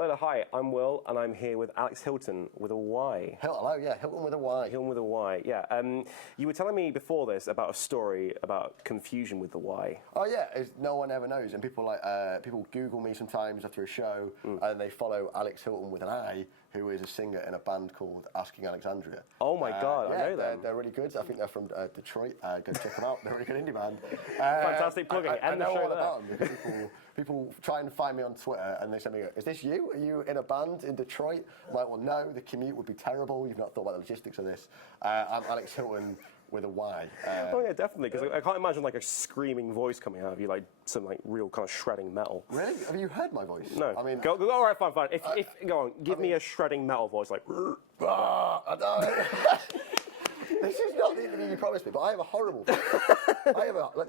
Hello, hi, I'm Will, and I'm here with Alex Hylton with a Y. Hello, yeah, Hylton with a Y. Hylton with a Y, yeah. You were telling me before this about a story about confusion with the Y. Oh yeah, no one ever knows, and people people Google me sometimes after a show, and they follow Alex Hylton with an I, who is a singer in a band called Asking Alexandria. Oh my God, I know them. They're really good. I think they're from Detroit. Go check them out. They're a really good indie band. Fantastic plugging. I End know the show all there. about them because people try and find me on Twitter, and they say, "Is this you? Are you in a band in Detroit?" I'm like, "Well, no. The commute would be terrible. You've not thought about the logistics of this." I'm Alex Hylton with a Y. Oh yeah, definitely. Because I can't imagine like a screaming voice coming out of you, like some like real kind of shredding metal. Really? Have you heard my voice? No. I mean, go all right, fine. If go on, give me a shredding metal voice, like. I don't. This is not the interview you promised me, but I have a horrible voice.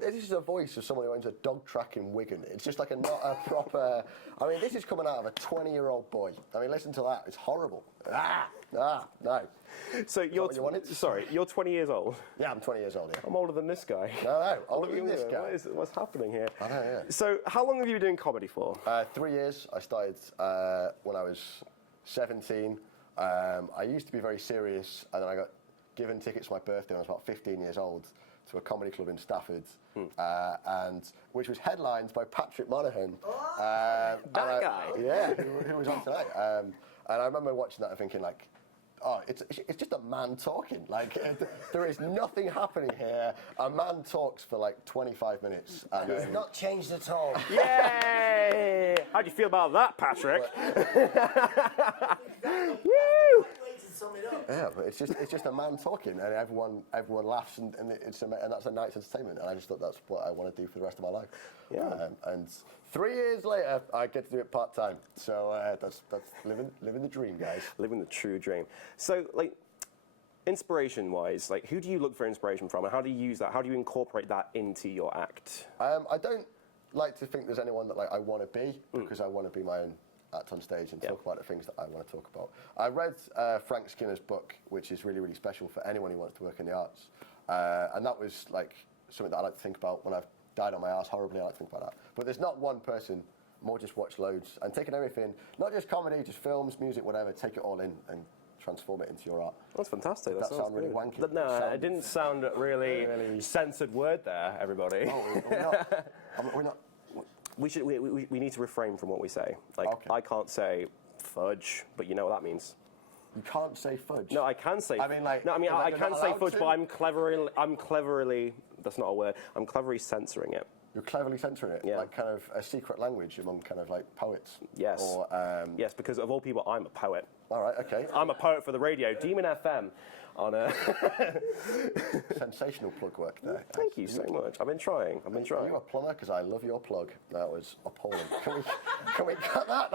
This is a voice of someone who owns a dog track in Wigan. It's just like not a proper. I mean, this is coming out of a 20-year-old boy. I mean, listen to that. It's horrible. No. So you're you're 20 years old. Yeah, I'm 20 years old. Yeah. I'm older than this guy. No, older than this guy. What's happening here? I know. Yeah. So how long have you been doing comedy for? 3 years. I started when I was 17. I used to be very serious, and then I got given tickets for my birthday when I was about 15 years old to a comedy club in Stafford, and which was headlined by Patrick Monaghan. That guy? Yeah, who was on tonight. And I remember watching that and thinking, like, oh, it's just a man talking. Like, there is nothing happening here. A man talks for like 25 minutes. And it's not changed at all. Yay! How do you feel about that, Patrick? Woo! Yeah, but it's just a man talking, and everyone laughs, and that's a night's entertainment. And I just thought that's what I want to do for the rest of my life. Yeah. And 3 years later, I get to do it part time. So that's living the dream, guys. Living the true dream. So, like, inspiration-wise, like, who do you look for inspiration from, and how do you use that? How do you incorporate that into your act? I don't like to think there's anyone that I want to be, because I want to be my own act on stage and talk about the things that I want to talk about. I read Frank Skinner's book, which is really, really special for anyone who wants to work in the arts. And that was like something that I like to think about when I've died on my arse horribly. I like to think about that. But there's not one person, more just watch loads and taking everything, not just comedy, just films, music, whatever, take it all in and transform it into your art. That's fantastic. That sounds really wanky. No, it didn't sound really censored word there, everybody. Oh, we're not. We need to refrain from what we say. Like, okay. I can't say fudge, but you know what that means. You can't say fudge. No, I can say. I mean, like. No, I mean I can say fudge, but I'm cleverly. That's not a word. I'm cleverly censoring it. You're cleverly censoring it, yeah. Like kind of a secret language among kind of like poets. Yes. Or, yes, because of all people, I'm a poet. All right, okay. I'm a poet for the radio. Demon FM. On a sensational plug work there. Thank you so much. I've been trying. Are you a plumber? Because I love your plug. That was appalling. Can we cut that?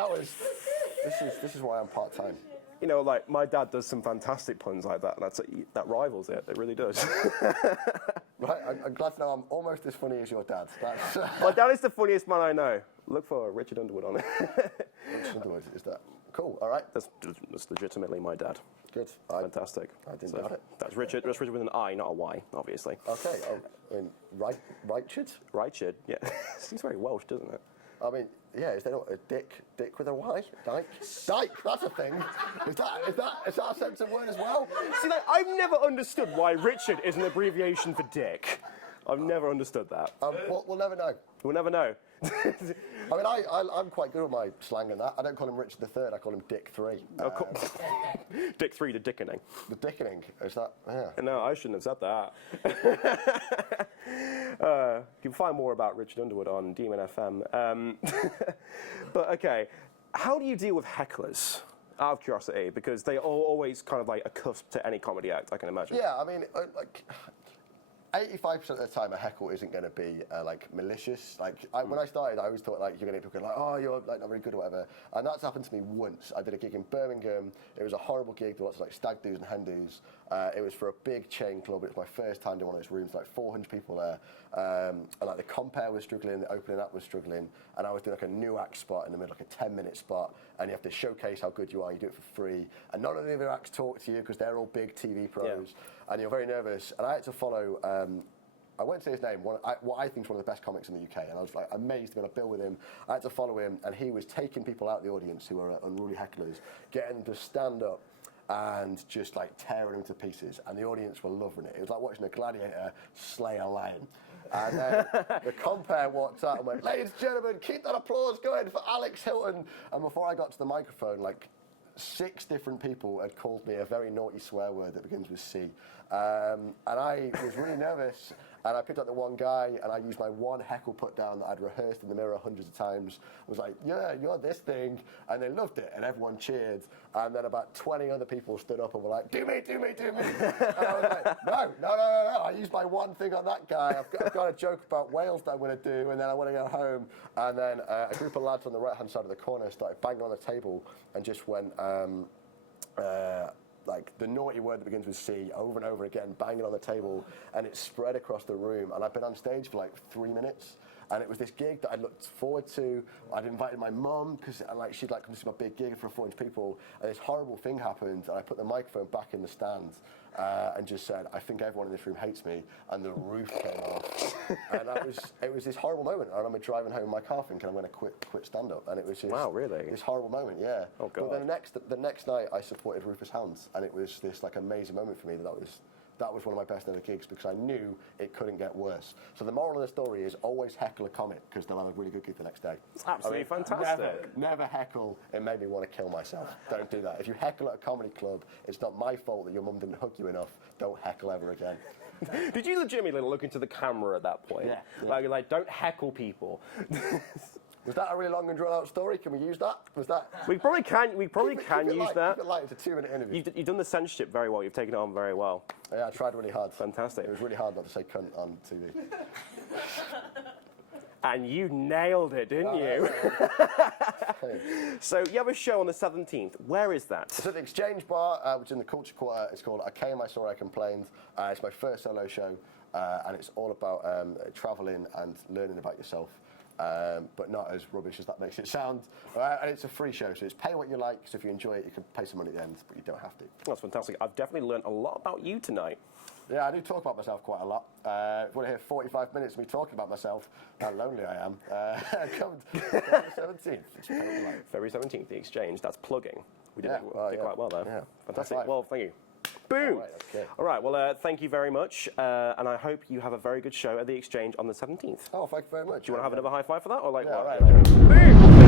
This is why I'm part time. You know, like my dad does some fantastic puns like that, and that rivals it. It really does. Right, I'm glad to know I'm almost as funny as your dad. My dad is the funniest man I know. Look for Richard Underwood on it. Richard Underwood, is that cool? All right. That's legitimately my dad. Good. Fantastic. I didn't know it. That's Richard. That's Richard with an I, not a Y, obviously. Okay. Richard? Richard, yeah. Seems very Welsh, doesn't it? I mean, yeah. Is there not a dick with a Y? Dyke. That's a thing. Is that a sense of word as well? See, like, I've never understood why Richard is an abbreviation for dick. I've never understood that. We'll never know. We'll never know. I mean, I'm quite good with my slang and that. I don't call him Richard III, I call him Dick III. Dick III, the dickening. The dickening, is that? Yeah. No, I shouldn't have said that. You can find more about Richard Underwood on Demon FM. But okay, how do you deal with hecklers? Out of curiosity, because they are always kind of like a cusp to any comedy act, I can imagine. Yeah, I mean, like 85% of the time, a heckle isn't going to be like malicious. Like when I started, I always thought like you're going to be like, oh, you're like not very good or whatever. And that's happened to me once. I did a gig in Birmingham. It was a horrible gig. There was lots of like stag do's and hen do's. It was for a big chain club. It was my first time doing one of those rooms, like 400 people there. And like the compare was struggling, the opening act was struggling, and I was doing like a new act spot in the middle, like a 10-minute spot, and you have to showcase how good you are. You do it for free, and none of the other acts talk to you because they're all big TV pros, and you're very nervous. And I had to follow I won't say his name, what I think is one of the best comics in the UK, and I was like amazed to be on a bill with him. I had to follow him, and he was taking people out of the audience who were unruly hecklers, getting them to stand up and just like tearing them to pieces, and the audience were loving it. It was like watching a gladiator slay a lion. And then the compere walked out and went, "Ladies and gentlemen, keep that applause going for Alex Hylton." And before I got to the microphone, like 6 different people had called me a very naughty swear word that begins with C. And I was really nervous, and I picked up the one guy, and I used my one heckle put down that I'd rehearsed in the mirror hundreds of times. I was like, "Yeah, you're this thing," and they loved it, and everyone cheered. And then about 20 other people stood up and were like, "Do me, do me, do me." And I was like, no. I used my one thing on that guy. I've got a joke about Wales that I'm going to do, and then I want to go home. And then a group of lads on the right-hand side of the corner started banging on the table and just went, like the naughty word that begins with C over and over again, banging on the table, and it spread across the room. And I'd been on stage for like 3 minutes, and it was this gig that I looked forward to. I'd invited my mum because she'd like come to see my big gig for 400 people, and this horrible thing happened, and I put the microphone back in the stand and just said, "I think everyone in this room hates me," and the roof came off. And it was this horrible moment. I remember driving home in my car thinking I'm going to quit stand up, and it was just wow, really? This horrible moment, yeah. Oh God. But then the next night I supported Rufus Hounds, and it was this like amazing moment for me. That was one of my best ever gigs because I knew it couldn't get worse. So the moral of the story is always heckle a comic because they'll have a really good gig the next day. It's absolutely fantastic. Never heckle. It made me want to kill myself. Don't do that. If you heckle at a comedy club, it's not my fault that your mum didn't hug you enough. Don't heckle ever again. Did you legitimately look into the camera at that point? Yeah. Like don't heckle people. Was that a really long and drawn-out story? Can we use that? Was that? We probably can use that. Keep it light. It's a 2-minute interview. You've done the censorship very well. You've taken it on very well. Yeah, I tried really hard. Fantastic. It was really hard not to say cunt on TV. And you nailed it, didn't you? So you have a show on the 17th. Where is that? It's at the Exchange Bar, which is in the Culture Quarter. It's called I Came, I Saw, I Complained. It's my first solo show, and it's all about travelling and learning about yourself. But not as rubbish as that makes it sound. And it's a free show, so it's pay what you like. So if you enjoy it, you can pay some money at the end, but you don't have to. That's fantastic. I've definitely learned a lot about you tonight. Yeah, I do talk about myself quite a lot. If you want to hear 45 minutes of me talking about myself, how lonely I am, come to February 17th. It's February 17th, the Exchange. That's plugging. We did, did yeah. quite well there. Yeah. Fantastic. Well, thank you. Boom! All right, well, thank you very much, and I hope you have a very good show at the Exchange on the 17th. Oh, thank you very much. Do you want to have another high five for that, or like yeah, what? Right. Boom!